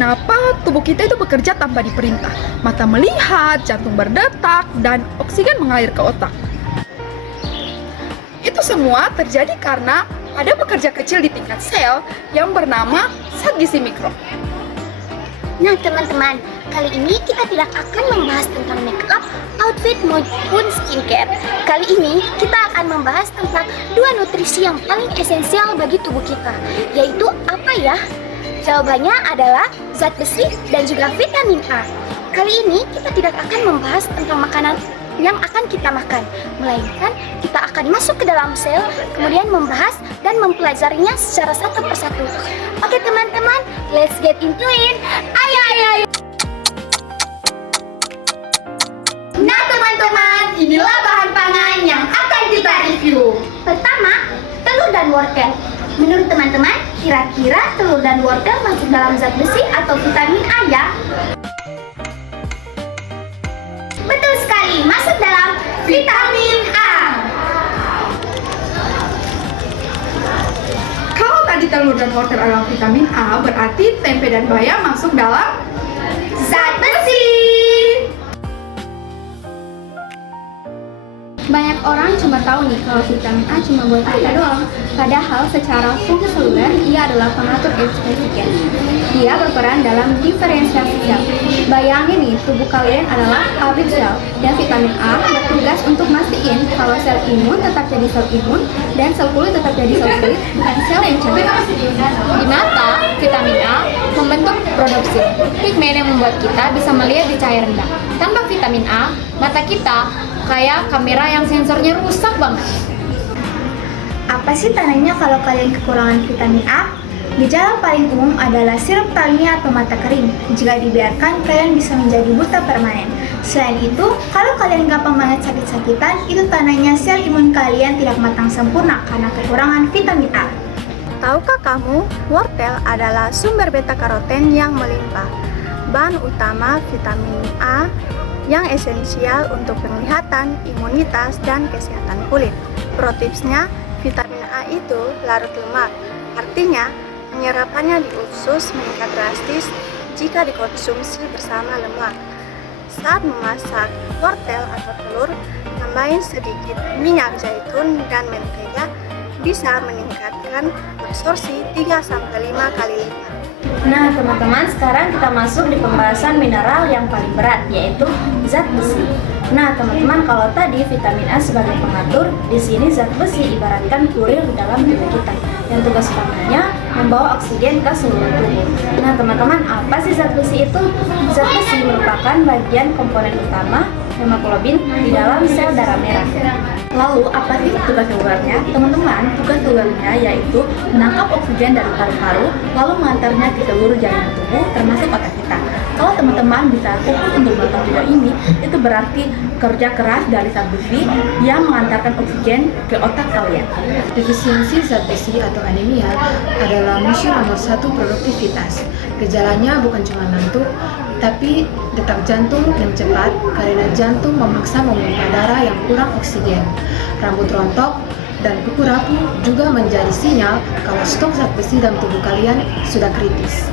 kenapa tubuh kita itu bekerja tanpa diperintah. Mata melihat, jantung berdetak, dan oksigen mengalir ke otak. Itu semua terjadi karena ada pekerja kecil di tingkat sel yang bernama zat gizi mikro. Nah teman-teman, kali ini kita tidak akan membahas tentang makeup, outfit maupun skincare. Kali ini kita akan membahas tentang dua nutrisi yang paling esensial bagi tubuh kita, yaitu apa ya? Jawabannya adalah zat besi dan juga vitamin A. Kali ini kita tidak akan membahas tentang makanan yang akan kita makan, melainkan kita akan masuk ke dalam sel, kemudian membahas dan mempelajarinya secara satu persatu. Oke teman-teman, let's get into it. Ayo. Nah teman-teman, inilah bahan pangan yang akan kita review. Pertama, telur dan wortel. Menurut teman-teman, kira-kira telur dan wortel masuk dalam zat besi atau vitamin A ya? Betul sekali, masuk dalam vitamin A. Kalau tadi telur dan wortel adalah vitamin A, berarti tempe dan bayam masuk dalam Zat besi. Banyak orang cuma tahu nih kalau vitamin A cuma buat kita doang. Padahal secara fungsi seluler ia adalah pengatur ekspresi gen. Dia berperan dalam diferensiasi sel. Bayangin nih, tubuh kalian adalah pabrik sel dan vitamin A bertugas untuk mastiin kalau sel imun tetap jadi sel imun dan sel kulit tetap jadi sel kulit dan sel yang cantik. Di mata, vitamin A membentuk produksi pigmen yang membuat kita bisa melihat di cahaya rendah. Tanpa vitamin A, mata kita kayak kamera yang sensornya rusak banget. Apa sih tandanya kalau kalian kekurangan vitamin A? Gejala paling umum adalah siruptalgia atau mata kering. Jika dibiarkan, kalian bisa menjadi buta permanen. Selain itu, kalau kalian gampang banget sakit-sakitan, itu tandanya sel imun kalian tidak matang sempurna karena kekurangan vitamin A. Tahukah kamu, wortel adalah sumber beta-karoten yang melimpah. Bahan utama vitamin A yang esensial untuk penglihatan, imunitas, dan kesehatan kulit. Pro tipsnya, vitamin A itu larut lemak. Artinya, penyerapannya di usus meningkat drastis jika dikonsumsi bersama lemak. Saat memasak wortel atau telur, tambahin sedikit minyak zaitun dan mentega bisa meningkatkan absorpsi 3-5 kali lipat. Nah teman-teman, sekarang kita masuk di pembahasan mineral yang paling berat, yaitu zat besi. Nah teman-teman, kalau tadi vitamin A sebagai pengatur, di sini zat besi ibaratkan kurir di dalam tubuh kita yang tugas utamanya membawa oksigen ke seluruh tubuh. Nah teman-teman, apa sih zat besi itu? Zat besi merupakan bagian komponen utama hemoglobin di dalam sel darah merah. Lalu apa sih tugas selulernya? Teman-teman, tugas selulernya yaitu menangkap oksigen dari paru-paru lalu mengantarnya ke seluruh jaringan tubuh termasuk otak kita. Kalau teman-teman bisa fokus untuk menonton video ini, itu berarti kerja keras dari zat besi yang mengantarkan oksigen ke otak kalian. Defisiensi zat besi atau anemia adalah musuh nomor 1 produktivitas. Gejalanya bukan cuma ngantuk, tapi detak jantung yang cepat karena jantung memaksa memompa darah yang kurang oksigen. Rambut rontok dan kuku rapuh juga menjadi sinyal kalau stok zat besi dalam tubuh kalian sudah kritis.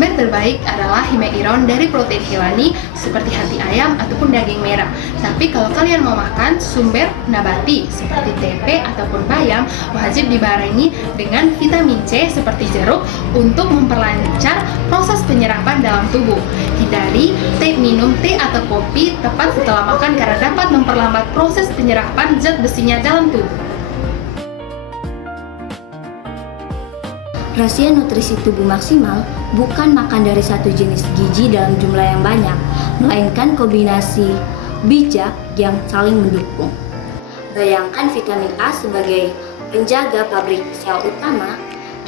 Sumber terbaik adalah hemairon dari protein hewani seperti hati ayam ataupun daging merah. Tapi kalau kalian mau makan sumber nabati seperti tempe ataupun bayam, wajib dibarengi dengan vitamin C seperti jeruk untuk memperlancar proses penyerapan dalam tubuh. Hindari minum teh atau kopi tepat setelah makan karena dapat memperlambat proses penyerapan zat besinya dalam tubuh. Rahasia nutrisi tubuh maksimal bukan makan dari satu jenis gizi dalam jumlah yang banyak, melainkan kombinasi bijak yang saling mendukung. Bayangkan vitamin A sebagai penjaga pabrik sel utama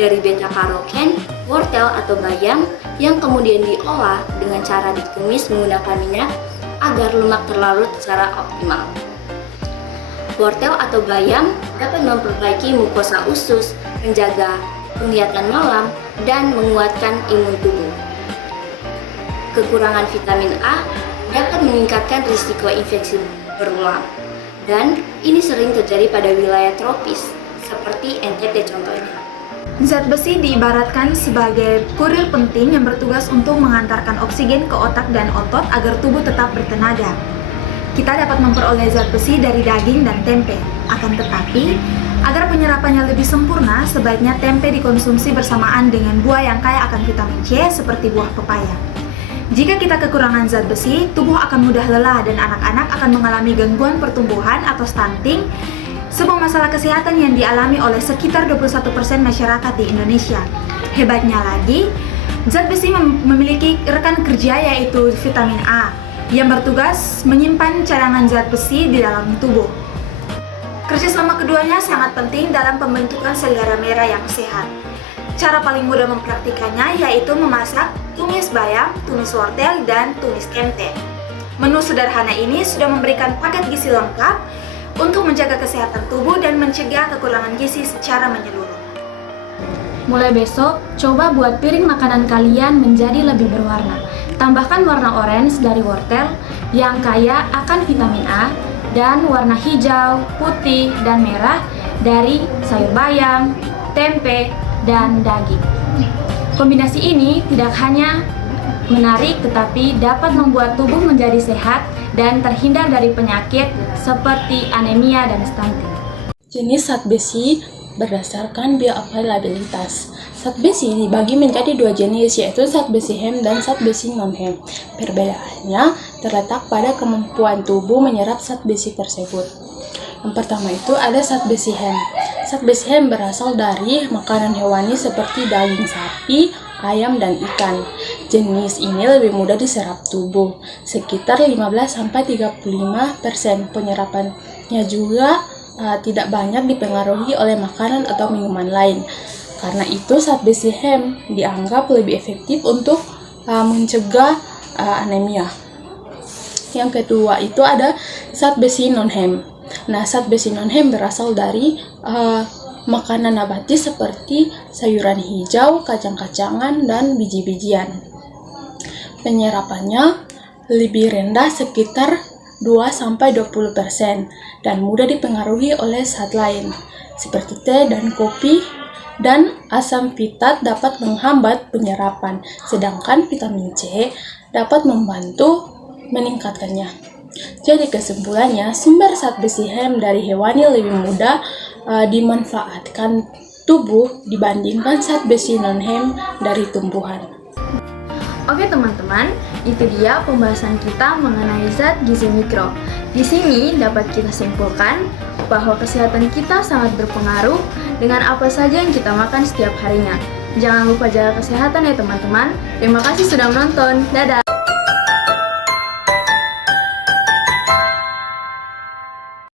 dari beta-karoten, wortel atau bayam yang kemudian diolah dengan cara ditumis menggunakan minyak agar lemak terlarut secara optimal. Wortel atau bayam dapat memperbaiki mukosa usus, menjaga penglihatan malam, dan menguatkan imun tubuh. Kekurangan vitamin A dapat meningkatkan risiko infeksi berulang, dan ini sering terjadi pada wilayah tropis, seperti NTT contohnya. Zat besi diibaratkan sebagai kurir penting yang bertugas untuk mengantarkan oksigen ke otak dan otot agar tubuh tetap bertenaga. Kita dapat memperoleh zat besi dari daging dan tempe. Akan tetapi, agar penyerapannya lebih sempurna, sebaiknya tempe dikonsumsi bersamaan dengan buah yang kaya akan vitamin C seperti buah pepaya. Jika kita kekurangan zat besi, tubuh akan mudah lelah dan anak-anak akan mengalami gangguan pertumbuhan atau stunting, sebuah masalah kesehatan yang dialami oleh sekitar 21% masyarakat di Indonesia. Hebatnya lagi, zat besi memiliki rekan kerja yaitu vitamin A, yang bertugas menyimpan cadangan zat besi di dalam tubuh. Kerjasama keduanya sangat penting dalam pembentukan sel darah merah yang sehat. Cara paling mudah mempraktikannya yaitu memasak tumis bayam, tumis wortel, dan tumis tempe. Menu sederhana ini sudah memberikan paket gizi lengkap untuk menjaga kesehatan tubuh dan mencegah kekurangan gizi secara menyeluruh. Mulai besok, coba buat piring makanan kalian menjadi lebih berwarna. Tambahkan warna orange dari wortel yang kaya akan vitamin A dan warna hijau, putih, dan merah dari sayur bayam, tempe, dan daging. Kombinasi ini tidak hanya menarik tetapi dapat membuat tubuh menjadi sehat dan terhindar dari penyakit seperti anemia dan stunting. Jenis zat besi berdasarkan bioavailabilitas. Zat besi dibagi menjadi dua jenis, yaitu zat besi hem dan zat besi non-hem. Perbedaannya terletak pada kemampuan tubuh menyerap zat besi tersebut. Yang pertama itu ada zat besi hem. Zat besi hem berasal dari makanan hewani seperti daging sapi, ayam, dan ikan. Jenis ini lebih mudah diserap tubuh, sekitar 15-35%. Penyerapannya juga tidak banyak dipengaruhi oleh makanan atau minuman lain. Karena itu zat besi hem dianggap lebih efektif untuk mencegah anemia. Yang kedua itu ada zat besi non-hem. Nah, zat besi non-hem berasal dari makanan nabati seperti sayuran hijau, kacang-kacangan, dan biji-bijian. Penyerapannya lebih rendah sekitar 2-20% dan mudah dipengaruhi oleh zat lain seperti teh dan kopi, dan asam fitat dapat menghambat penyerapan, sedangkan vitamin C dapat membantu meningkatkannya. Jadi kesimpulannya, sumber zat besi hem dari hewani lebih mudah dimanfaatkan tubuh dibandingkan zat besi non-hem dari tumbuhan. Oke teman-teman, itu dia pembahasan kita mengenai zat gizi mikro. Di sini dapat kita simpulkan bahwa kesehatan kita sangat berpengaruh dengan apa saja yang kita makan setiap harinya. Jangan lupa jaga kesehatan ya teman-teman. Terima kasih sudah menonton. Dadah!